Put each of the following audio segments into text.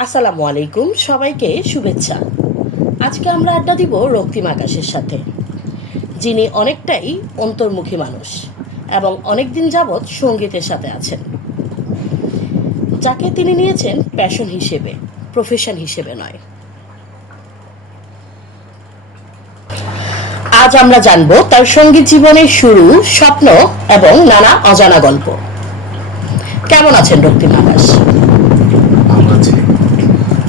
আসসালামু আলাইকুম, সবাইকে শুভেচ্ছা। আজকে আমরা আড্ডা দিব রক্তিম আকাশের সাথে, যিনি অনেকটাই অন্তর্মুখী মানুষ এবং অনেক দিন যাবৎ সঙ্গীতের সাথে আছেন, যাকে তিনি নিয়েছেন প্যাশন হিসেবে, প্রফেশন হিসেবে নয়। আজ আমরা জানব তার সঙ্গীত জীবনের শুরু, স্বপ্ন এবং নানা অজানা গল্প। কেমন আছেন রক্তিম আকাশ? ভালো আছি।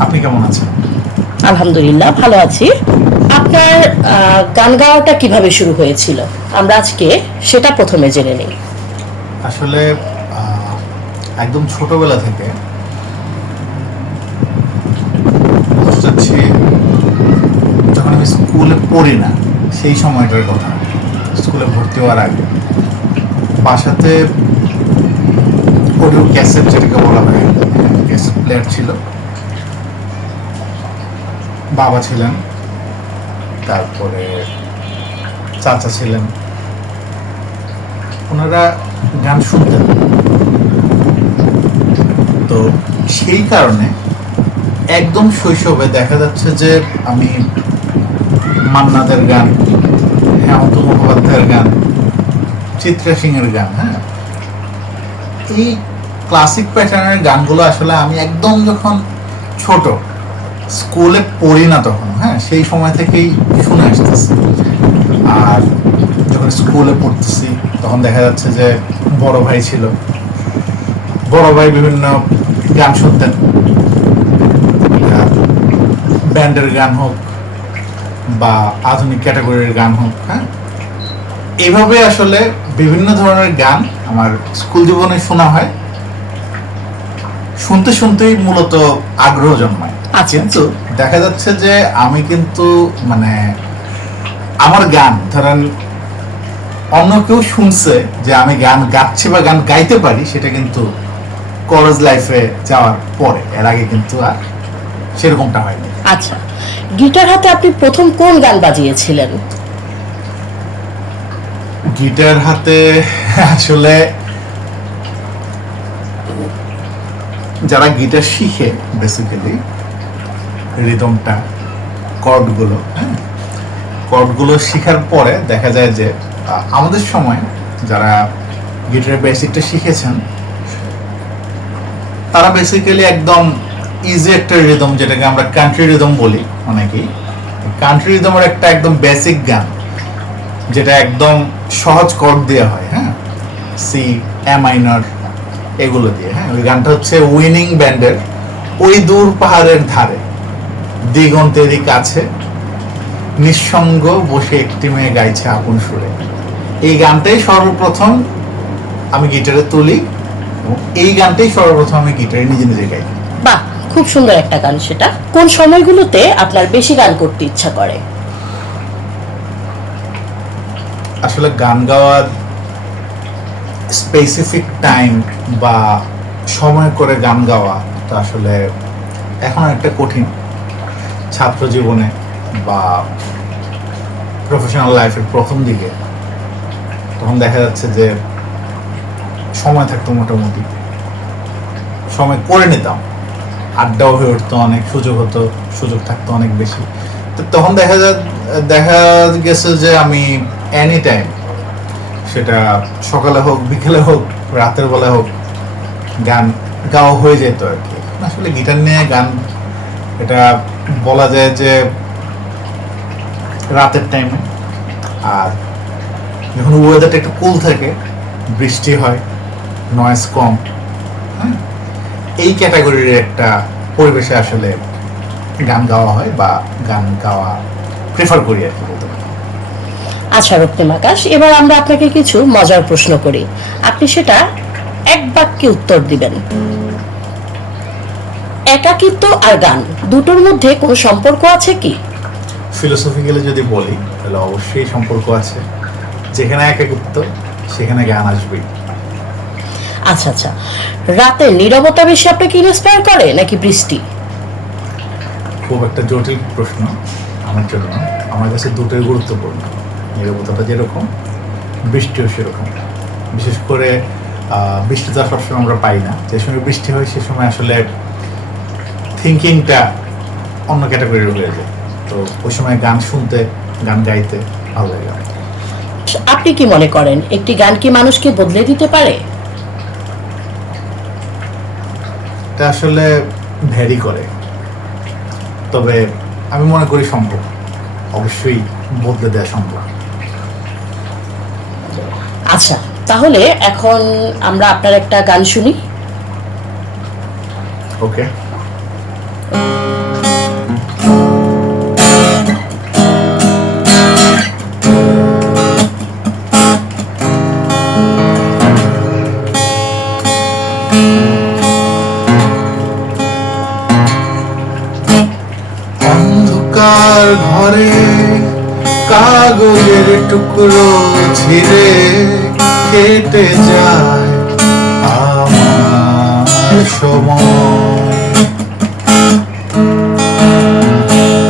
আপনি কেমন আছেন? আলহামদুলিল্লাহ, ভালো আছি। আপনার গান গাওয়াটা কিভাবে শুরু হয়েছিল, আমরা আজকে সেটা প্রথমে জেনে নিই। আসলে একদম ছোটবেলা থেকে বুঝতে পারছি, যখন আমি স্কুলে পড়ি না সেই সময়টার কথা, স্কুলে ভর্তি হওয়ার আগে বাসাতে অডিও ক্যাসেট যেটাকে বলা হয়, ক্যাসেট প্লেয়ার ছিল। বাবা ছিলেন, তারপরে চাচা ছিলেন, ওনারা গান শুনতেন। তো সেই কারণে একদম শৈশবে দেখা যাচ্ছে যে আমি মান্নাদের গান, হেমন্ত মুখোপাধ্যায়ের গান, চিত্রা সিংয়ের গান, হ্যাঁ, এই ক্লাসিক প্যাটার্নের গানগুলো আসলে আমি একদম যখন ছোট, স্কুলে পড়ি না তখন, হ্যাঁ, সেই সময় থেকেই শুনে আসতেছি। আর যখন স্কুলে পড়তেছি তখন দেখা যাচ্ছে যে বড় ভাই ছিল, বড় ভাই বিভিন্ন গান শুনতেন, ব্যান্ডের গান হোক বা আধুনিক ক্যাটাগরির গান হোক, হ্যাঁ, এইভাবে আসলে বিভিন্ন ধরনের গান আমার স্কুল জীবনে শোনা হয়। শুনতে শুনতেই মূলত আগ্রহ জন্মায়। কিন্তু দেখা যাচ্ছে যে আমি কিন্তু মানে আমার গান ধরেন অন্য কেউ শুনছে যে আমি গান গাচ্ছি বা গান গাইতে পারি, সেটা কিন্তু কলেজ লাইফে যাওয়ার পরে, এর আগে কিন্তু আর সেরকমটা হয়নি। আচ্ছা, গিটার হাতে আপনি প্রথম কোন গান বাজিয়েছিলেন? গিটার হাতে আসলে যারা গিটার শিখে বেসিক্যালি রিদমটা, কর্ডগুলো, হ্যাঁ, কর্ডগুলো শেখার পরে দেখা যায় যে আমাদের সময় যারা গিটারের বেসিকটা শিখেছেন তারা বেসিক্যালি একদম ইজি একটা রিদম, যেটাকে আমরা কান্ট্রি রিদম বলি অনেকেই, কান্ট্রি রিদমের একটা একদম বেসিক গান যেটা একদম সহজ কর্ড দেওয়া হয়, হ্যাঁ, সি, এ মাইনর, এগুলো দিয়ে, হ্যাঁ, ওই গানটা হচ্ছে উইনিং ব্যান্ডের ওই দূর পাহাড়ের ধারে দিগন্তেরই কাছে নিঃসঙ্গ বসে একটি মেয়ে গাইছে আপন সুরে। এই গানটাই সর্বপ্রথম আমি গিটারে তুলি এবং এই গানটাই সর্বপ্রথম আমি গিটারে নিজে নিজে গাই। বাহ, খুব সুন্দর একটা গান। সেটা কোন সময়গুলোতে আপনার বেশি গান করতে ইচ্ছা করে? আসলে গান গাওয়ার স্পেসিফিক টাইম বা সময় করে গান গাওয়া তো আসলে এখন একটা কঠিন। ছাত্র জীবনে বা প্রফেশনাল লাইফের প্রথম দিকে তখন দেখা যাচ্ছে যে সময় থাকতো, মোটামুটি সময় করে নিতাম, আড্ডাও হয়ে উঠতো, অনেক সুযোগ হতো, সুযোগ থাকতো অনেক বেশি। তো তখন দেখা গেছে যে আমি এনি টাইম, সেটা সকালে হোক, বিকেলে হোক, রাতের বেলা হোক, গান গাওয়া হয়ে যেত আর কি। আসলে গিটার নিয়ে গান, এটা বলা যায় যে রাতের টাইমে, আর যখন ওয়েদারটা একটু কুল থাকে, বৃষ্টি হয়, নয়েজ কম, হ্যাঁ, এই ক্যাটাগরির একটা পরিবেশে আসলে গান গাওয়া হয় বা গান গাওয়া প্রেফার করি আর কি বলতে পারি। আচ্ছা রক্তিম আকাশ, এবার আমরা আপনাকে কিছু মজার প্রশ্ন করি, আপনি সেটা এক বাক্যে উত্তর দিবেন। একাকিত্ব আর গান দুটোর মধ্যে কোনো সম্পর্ক আছে কি? ফিলোসফিক্যালি যদি বলি তাহলে অবশ্যই সম্পর্ক আছে। যেখানে একাকিত্ব সেখানে গান আসবেই। আচ্ছা আচ্ছা, রাতে নীরবতা বেশি আপনাকে ইন্সপায়ার করে নাকি বৃষ্টি? খুব একটা জটিল প্রশ্ন আমার জন্য। আমার কাছে দুটোই গুরুত্বপূর্ণ। নীরবতাটা যেরকম, বৃষ্টিও সেরকম। বিশেষ করে বৃষ্টি তো সবসময় আমরা পাই না। যে সময় বৃষ্টি হয় সে সময় আসলে থিঙ্কিংটা অন্য ক্যাটাগরির হয়ে যায়। তো ওই সময় গান শুনতে, গান গাইতে ভালো লাগে আমার। আপনি কি মনে করেন একটি গান কি মানুষকে বদলে দিতে পারে? এটা আসলে ভ্যারি করে, তবে আমি মনে করি সম্ভব, অবশ্যই বদলে দেওয়া সম্ভব। আচ্ছা, তাহলে এখন আমরা আপনার একটা গান শুনি। ওকে। অন্ধকার ঘরে কাগজের টুকরো ছিঁড়ে কেটে যায় আমার সময়।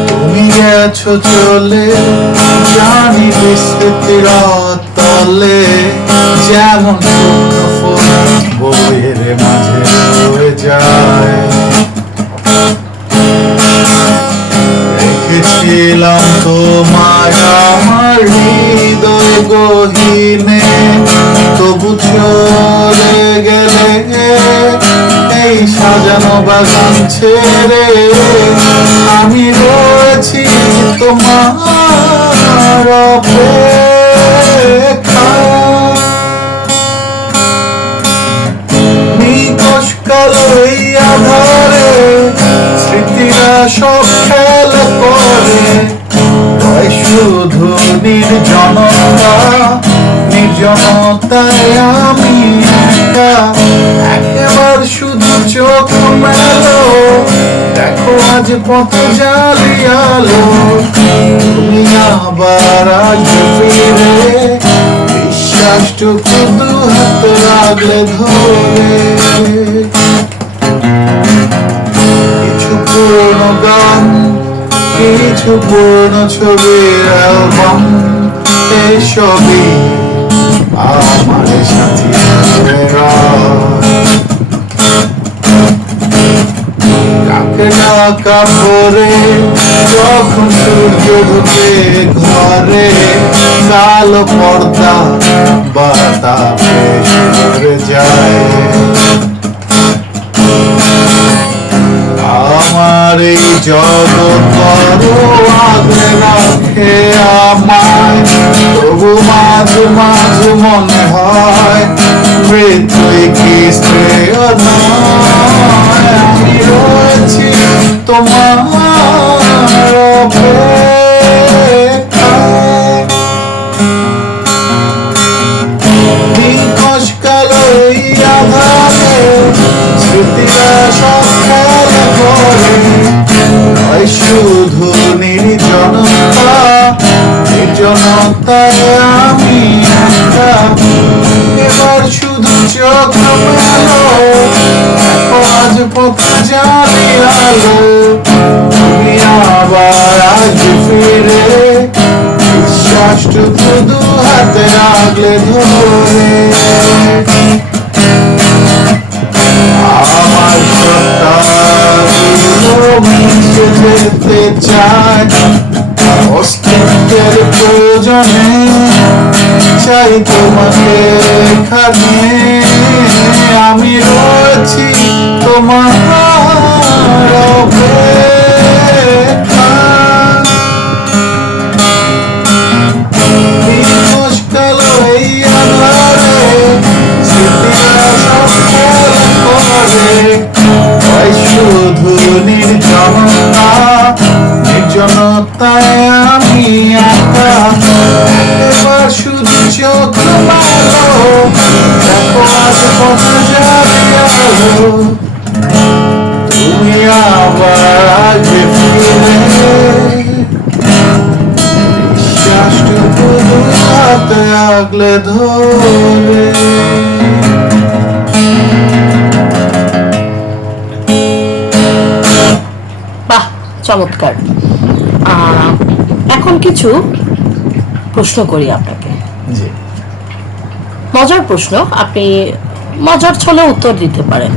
তুমি গেছো চলে, জানি স্মৃতির তলে, যেমন শুকনো ফুল বইয়ের মাঝে রয়ে যায়। রেখেছিলাম তোমায় আমার হৃদয় গহীনে, তবু চলে গেলে এই সাজানো বাগান ছেড়ে। আমি রয়েছি তোমার অপেক্ষায়। নিকশ কালো এই আধারে স্মৃতিরা সব খেলা করে, রয় শুধু নির্জনতা, নির্জনতায় আমি একা। একবার শুধু চোখ মেলো, দেখো আজ পথ জ্বালিয়ালো। তুমি আবার আসবে ফিরে, বিশ্বাসটুকু দু হাতে রাখলে ধরে। কিছু পুরনো গান, কিছু পুরনো ছবির অ্যালবাম, এসবই আমার সাথী কাকে ডাকা পরে যখন সূর্য ঢুকে ঘরে, কালো পর্দা বাতাসে সরে যায়। আমার এই জগৎ বড় আগলে রাখে আমায়, তবু মাঝে মাঝে মনে হয় মৃত্যুই কি শ্রেয় নয়। আমি রয়েছি তোমার অপেক্ষায়। নিকশ কালো এই আধারে স্মৃতিরা সব খেলা করে, হয় শুধু নির্জনতা, নির্জনতায় আমি একা। এবার শুধু চোখ মেলো, দেখো আজ পথ জ্বালিয়ালো। তুমি আবার আসবে ফিরে, বিশ্বাসটুকু দু হাতে রাখলে ধরে। আমার সত্তাগুলো মিশে যেতে চায়, অস্তিত্বের প্রয়োজনে চাই তোমাকে এখানে। আমি রয়েছি তোমার অপেক্ষায়। নিকশ কালো এই আধারে স্মৃতিরা সব খেলা করে, হয় শুধু নির্জনতা, নির্জনতায় আমি একা। এবার শুধু চোখ মেলো, দেখো আজ পথ জ্বালিয়ালো। তুমি আবার আসবে ফিরে, বিশ্বাসটুকু দু হাতে আগলে ধরে। বাহ, চমৎকার। এখন কিছু প্রশ্ন করি আপনাকে। জি। মজার প্রশ্ন, আপনি মজার ছলে উত্তর দিতে পারেন।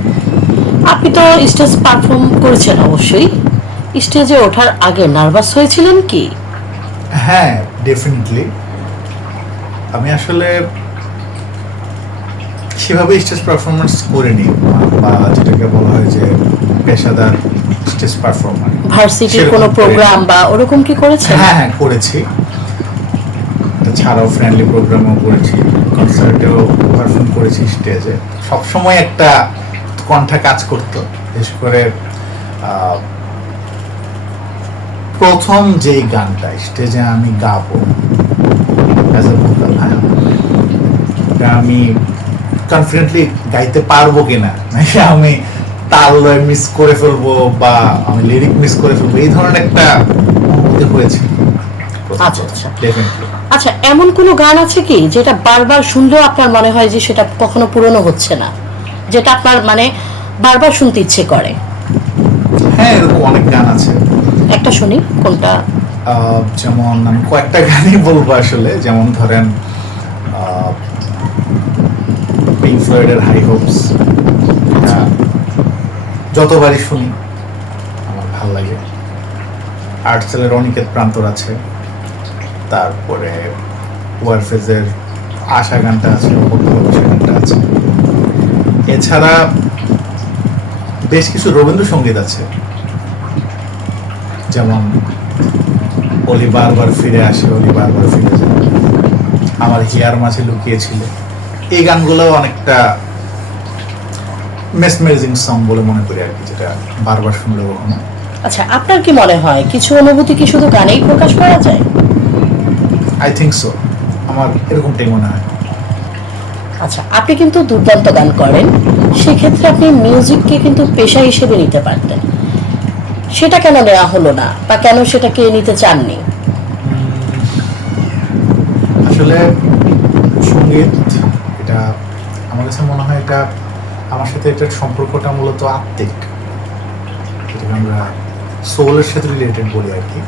আপনি আপনি তো স্টেজ পারফর্ম করেছেন অবশ্যই, স্টেজে ওঠার আগে নার্ভাস হয়েছিলেন কি? হ্যাঁ, ডেফিনেটলি। আমি আসলে সেভাবে স্টেজ পারফরমেন্স করিনি, বা যেটাকে বলা হয় যে পেশাদার স্টেজ পারফর্মার। ভার্সিটির সেরকম কোনো করিনি। প্রোগ্রাম বা ওরকম কি করেছেন? হ্যাঁ হ্যাঁ, করেছি। ছাড়াও ফ্রেন্ডলি প্রোগ্রামও করেছি, কনসার্টেও পারফর্ম করেছি স্টেজে। সবসময় একটা কণ্ঠা কাজ করতো, বিশেষ করে প্রথম যেই গানটা স্টেজে আমি গাবো অ্যাজ এ ভোকাল, হ্যাঁ, এটা আমি কনফিডেন্টলি গাইতে পারবো কিনা, নাকি আমি তাল লয় মিস করে ফেলবো বা আমি লিরিক মিস করে ফেলবো, এই ধরনের একটা অনুভূতি হয়েছে। আচ্ছা আচ্ছা ডেফিনেটলি। আচ্ছা, এমন কোনো গান আছে কি যেটা বারবার শুনলেও আপনার মনে হয় যে সেটা কখনো পুরনো হচ্ছে না, যেটা আপনার মানে বারবার শুনতে ইচ্ছে করে? হ্যাঁ, এরকম অনেক গান আছে। একটা শুনি, কোনটা? যেমন আমি কয়েকটা গানই বলবো আসলে, যেমন ধরেন পিঙ্ক ফ্লয়েডের হাই হোপস, যতবারই শুনি আমার ভালো লাগে। আর্টসেলের অনিকেত প্রান্তর আছে, তারপরে ওয়ারফেজের আশা গানটা আছে, আশা গানটা আছে। এছাড়া বেশ কিছু রবীন্দ্রসঙ্গীত আছে, যেমন অলি বারবার ফিরে আসে, অলি বারবার ফিরে যায়, আমার হিয়ার মাঝে লুকিয়েছিল। এই গানগুলো অনেকটা মেসমেরাইজিং সং বলে মনে করি আর কি, যেটা বারবার শুনলে কখনো। আচ্ছা, আপনার কি মনে হয় কিছু অনুভূতি কি শুধু গানেই প্রকাশ করা যায়? আই থিঙ্ক সো, আমার এরকমটাই মনে হয়। আচ্ছা, আপনি কিন্তু দুর্দান্ত গান করেন, সেক্ষেত্রে আপনি মিউজিককে কিন্তু পেশা হিসেবে নিতে পারতেন, সেটা কেন নেওয়া হলো না বা কেন সেটাকে নিতে চাননি? আসলে সঙ্গীত, এটা আমার কাছে মনে হয় এটা আমার সাথে এটার সম্পর্কটা মূলত আত্মিক, যেটাকে আমরা সোলের সাথে রিলেটেড বলি আর কি।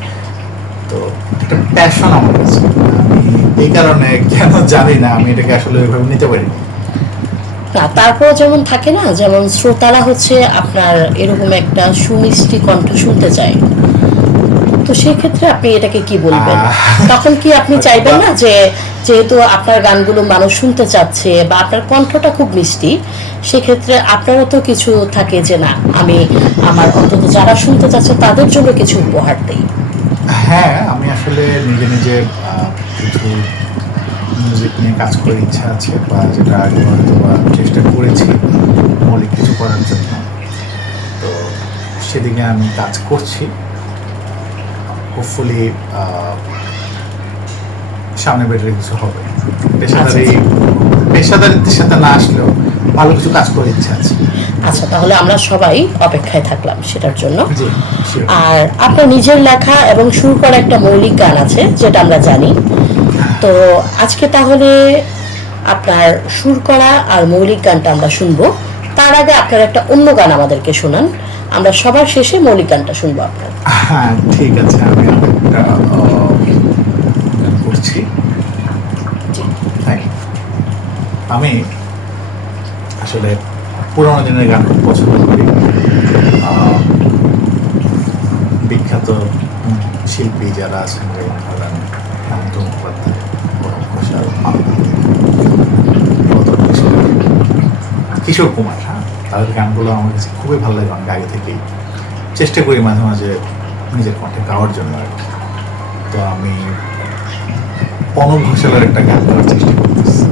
তো একটা প্যাশন আমার কাছে, আমি এই কারণে কেন জানি না আমি এটাকে আসলে ওইভাবে নিতে পারি। না, তারপর যেমন থাকে না, যেমন শ্রোতারা হচ্ছে আপনার এরকম একটা সুমিষ্টি কণ্ঠ শুনতে চায়, তো সেক্ষেত্রে আপনি এটাকে কি বলবেন? তখন কি আপনি চাইবেন না যে যেহেতু আপনার গানগুলো মানুষ শুনতে চাচ্ছে বা আপনার কণ্ঠটা খুব মিষ্টি, সেক্ষেত্রে আপনারও তো কিছু থাকে যে না, আমি আমার অন্তত যারা শুনতে চাচ্ছে তাদের জন্য কিছু উপহার দিই? হ্যাঁ, আমি আসলে নিজে নিজে কিছু মিউজিক নিয়ে কাজ করার ইচ্ছা আছে, বা যেটা আগে হয়তো বা চেষ্টা করেছি মৌলিক কিছু করার জন্য। তো সেদিকে আমি কাজ করছি, হোপফুলি সামনে বেটার কিছু হবে। পেশাদারিত্বের সাথে না আসলেও ভালো কিছু কাজ করার ইচ্ছা আছে। আচ্ছা, তাহলে আমরা সবাই অপেক্ষায় থাকলাম সেটার জন্য। জি, sure. আর আপনার নিজের লেখা এবং সুর করা একটা মৌলিক গান আছে যেটা আমরা জানি, তো আজকে তাহলে আপনার সুর করা আর মৌলিক গানটা আমরা শুনবো। তার আগে আপনার একটা অন্য গান আমাদেরকে শোনান, আমরা সবার শেষে মৌলিক গানটা শুনবো আপনার। হ্যাঁ, ঠিক আছে, আমি একটা গান করছি। তাই আমি আসলে পুরোনো দিনের গান খুব পছন্দ করি। বিখ্যাত শিল্পী যারা আছেন, যেমন ধরেন হেমন্ত মুখোপাধ্যায়, পরম ঘোষাল, কিশোর কুমার, হ্যাঁ, তাদের গানগুলো আমার কাছে খুবই ভালো লাগে। অনেক আগে থেকেই চেষ্টা করি মাঝে মাঝে নিজের কণ্ঠে গাওয়ার জন্য আর কি। তো আমি পরম ঘোষালের একটা গান করার চেষ্টা করতেছি।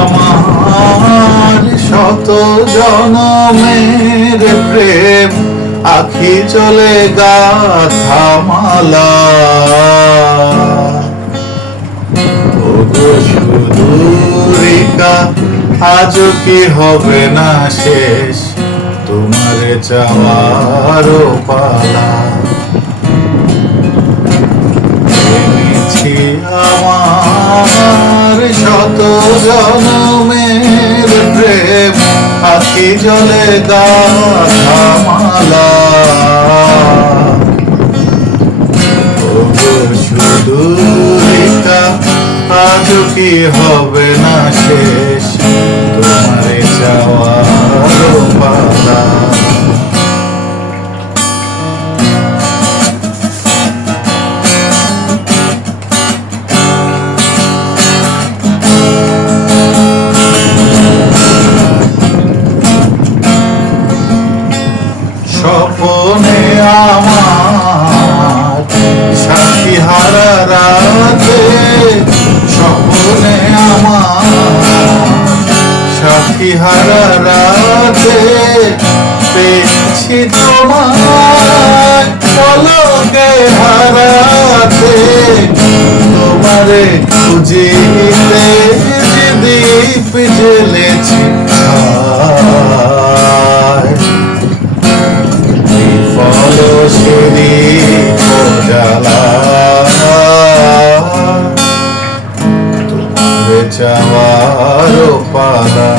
আমার শত জনমের প্রেম আখি চলে গাথা মালা, ওগো সুদূরিকা আজও কি হবে না শেষ তোমারে চাওয়ার পালা। এনেছি আমার শত জনমের প্রেম, আখি জলে গাথা মালা। সুদূরিতা আজও কি হবে না শেষ তোমারে চাওয়ার পালা। স্বপনে আমার সাথী হারা রাতে, স্বপনে আমার সাথী হারা রাতে পেয়েছি তোমায় পলকে হারাতে। তোমারে খুঁজিতে যে দীপ জ্বেলেছি বিফল সিঁড়ি জ্বালা। তোমারে চাওয়ার পালা।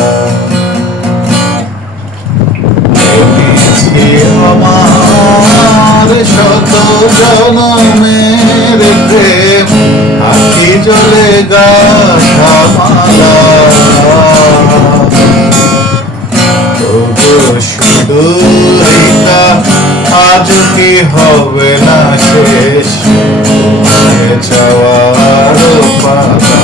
এনেছি আমার শত জনমের প্রেম, আখি জলে গাথা মালা। সুদূরিতা আজ কি হবে না শেষ তোমারে চাওয়ার পালা।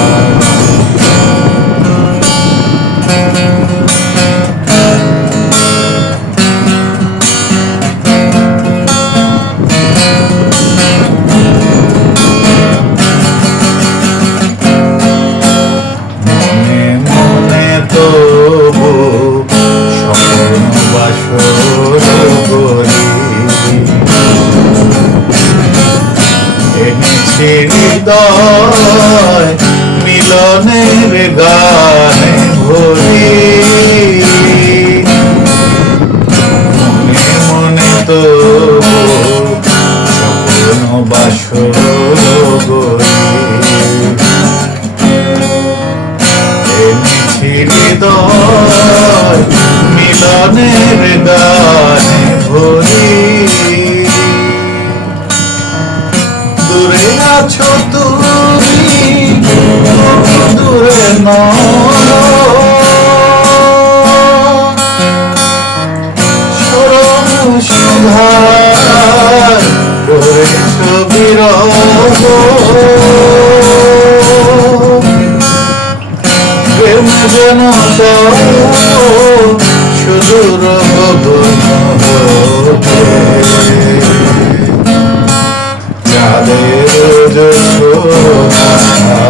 মনে মনে তবু স্বপ্ন বাসর করি, এনেছি হৃদয় মিলনের গানে ভরি। মনে মনে তবু স্বপ্ন বাসর করি, এনেছি হৃদয় মিলনের গানে ভরি। দূরে আছো তুমি দূরে সরম সুধার করেছ বিরহ। প্রেম যেন সুদূর গগন হতে, চাঁদের জ্যোৎস্না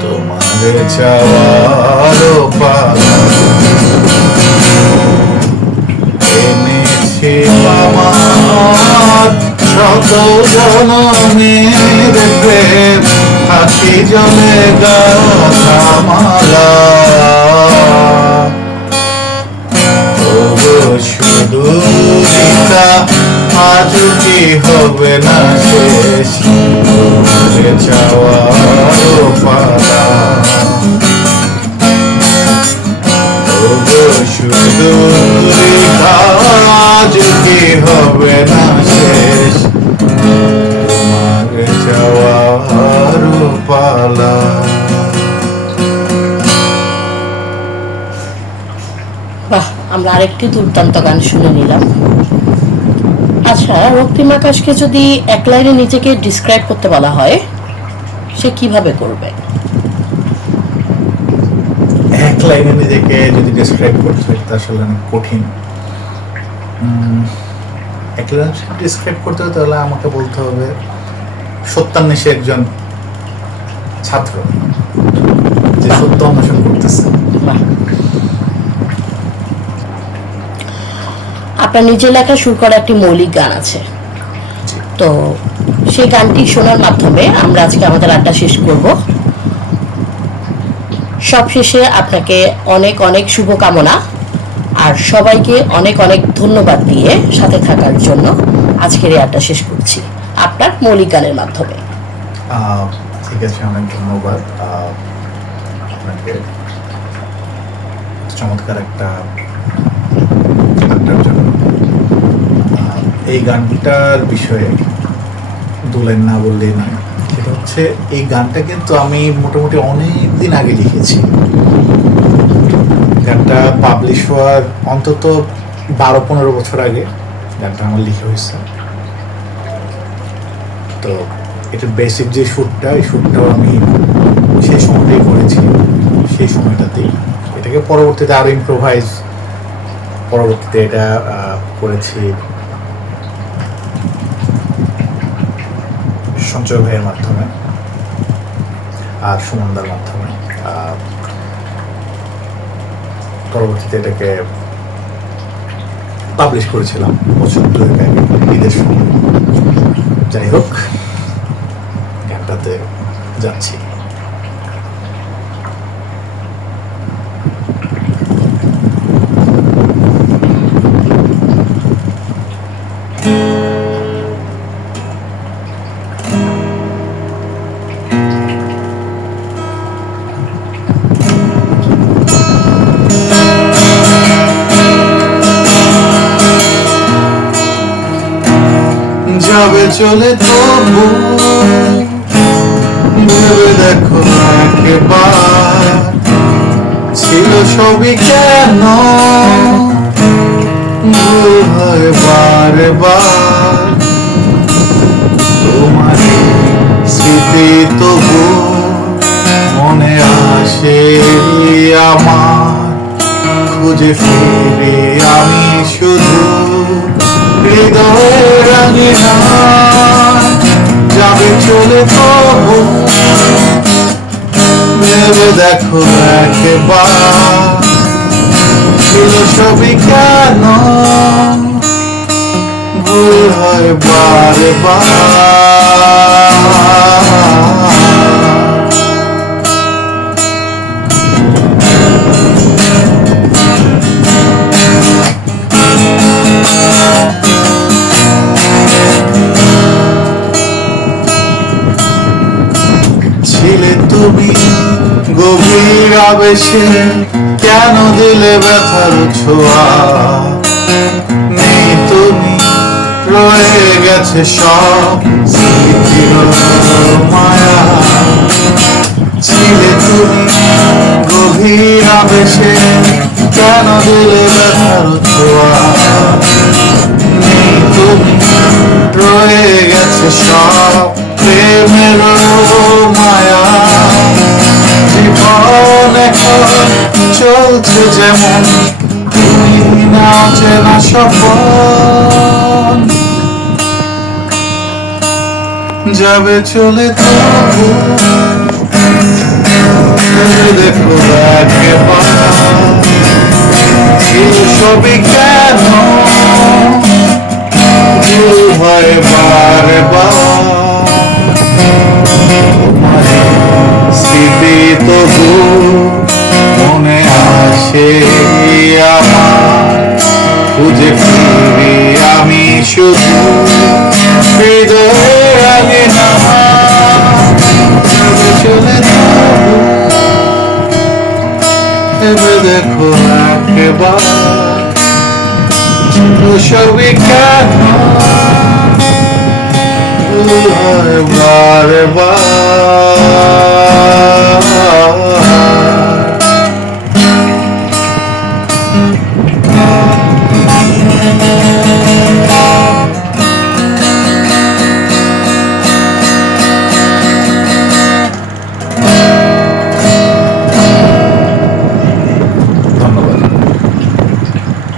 তোমারে চাওয়ার পালা। এনেছি আমার শত জনমের প্রেম, আখি জলে গাথা মালা। সুদূরিতা আজ কি হবে না শেষ তোমারে চাওয়ার পালা। সুদূরিতা আজ কি হবে না শেষ তোমারে চাওয়ার পালা। বাহ, আমরা আরেকটি দুর্দান্ত গান শুনে নিলাম। আচ্ছা, রক্তিম আকাশকে যদি এক লাইনে নিজেকে ডিসক্রাইব করতে বলা হয়, সে কিভাবে করবে? এক লাইনে নিজেকে যদি ডিসক্রাইব করতে হয় তা আসলে অনেক কঠিন। এক লাইনে ডিসক্রাইব করতে হয় তাহলে আমাকে বলতে হবে সত্যান্বেষী একজন ছাত্র যে সত্য অন্বেষণ করতেছে। আপনার নিজের লেখা সুর করা একটি মৌলিক গান আছে, তো সেই গানটি শোনার মাধ্যমে আমরা আজকে আমাদের আড্ডা শেষ করব। সবশেষে আপনাকে অনেক অনেক শুভকামনা আর সবাইকে অনেক অনেক ধন্যবাদ দিয়ে সাথে থাকার জন্য আজকের এই আড্ডা শেষ করছি আপনার মৌলিক গানের মাধ্যমে। ঠিক আছে, অনেক ধন্যবাদ আপনাকে চমৎকার একটা আড্ডার জন্য। এই গানটার বিষয়ে দুলেন না বললেই না, সেটা হচ্ছে এই গানটা কিন্তু আমি মোটামুটি অনেক দিন আগে লিখেছি। গানটা পাবলিশ হওয়ার অন্তত 12-15 বছর আগে গানটা আমার লিখে হয়েছে। তো এটার বেসিক যে সুরটা, এই সুরটাও আমি সেই সময়টাই করেছি, সেই সময়টাতেই। এটাকে পরবর্তীতে আরো ইম্প্রোভাইজ পরবর্তীতে এটা করেছি সঞ্চয় ভাইয়ের মাধ্যমে আর সুমনদার মাধ্যমে। পরবর্তীতে এটাকে পাবলিশ করেছিলাম বছর 2 আগে ঈদের সময়। যাই হোক, গানটাতে যাচ্ছি। যাবে চলে তবু ভেবে দেখো একবার, ছিল সবই কেন ভুল হয় বারে বার। তোমার স্মৃতি তবু মনে আসে আমার, খুঁজে ফিরে আমি শুধু হৃদয়ের আঙিনা। যাবে চলে তবু ভেবে দেখো একবার, ছিল সবই কেন ভুল হয় বারে বার। ছিলে তুমি গভীর আবেশে, কেন দিলে ব্যথার ছোঁয়া। নেই তুমি, রয়ে গেছে সব স্মৃতির মায়া। ছিলে তুমি গভীর আবেশে, কেন দিলে ব্যথার ছোঁয়া। নেই তুমি, রয়ে গেছে সব প্রেমের মায়া। জীবন এখন চলছে যেমন তুমি না চেনা সপন। যাবে চলে তবু দেখো একবার, ছিল সবই কেন ভুল হয় বারে বার। তোমার স্মৃতি তবু মনে আসে আমার, খুঁজে ফিরি আমি শুধু হৃদয়ের আঙিনা। চলে তবু ভেবে দেখো একবার, সবই কেন ভুল হয় বারে বার।